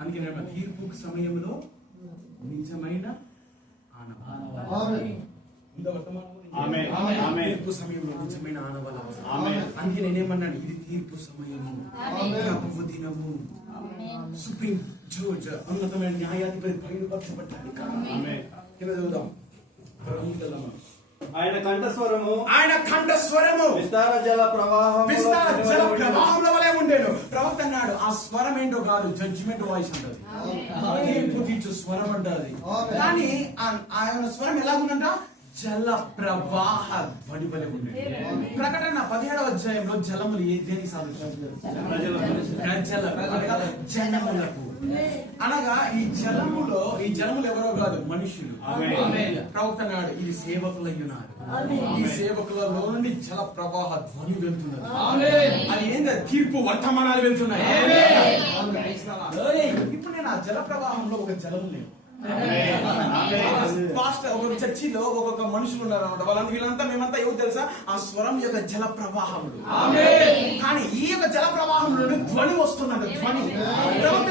అందుకే తీర్పు సమయంలో నిజమైన తీర్పు సమయంలో నిజమైన ఆనవాళ్ళ. అందుకే నేనేమన్నాను, ఇది తీర్పు సమయము, ప్రభువు దినము. సుప్రీం జడ్జ్, ఉన్నతమైన న్యాయాధిపతి బయలుపరచబడ్డాడు. కింద చూద్దాం. ఆయన కంఠస్వరము విస్తార జల ప్రవాహంలో వలె ఉండేను. ప్రవక్త అన్నాడు, ఆ స్వరం ఏంటో కాదు, జడ్జిమెంట్ వాయిస్ అంటది, తీర్పు తీర్చు స్వరం అంటది. కానీ ఆయన స్వరం ఎలా ఉందంట, జల ప్రవాహ ధ్వని వలె ఉండేది. ప్రకటన 17వ అధ్యాయంలో జలములు దేనికి సాధించారు? జనములకు. అనగా ఈ జలములు ఎవరో కాదు, మనుషులు. ప్రవక్త నాడు ఇది సేవకులు అయ్యున్నారు. ఈ సేవకులలో నుండి జల ప్రవాహ ధ్వని వెళ్తున్నది. అది ఏంటో తీర్పు వర్తమానాలు వెళ్తున్నాయి. ఇప్పుడు నేను ఆ జల ప్రవాహంలో ఒక జలం లేదు. ఒక చర్చిలో ఒక్కొక్క మనుషులు ఉన్నారు అన్నమాట. వీళ్ళంతా మేమంతా ఎవరు తెలుసా? ఆ స్వరం యొక్క జల ప్రవాహములు. కానీ ఈ యొక్క జల ప్రవాహం నుండి ధ్వని వస్తుందంట. ధ్వని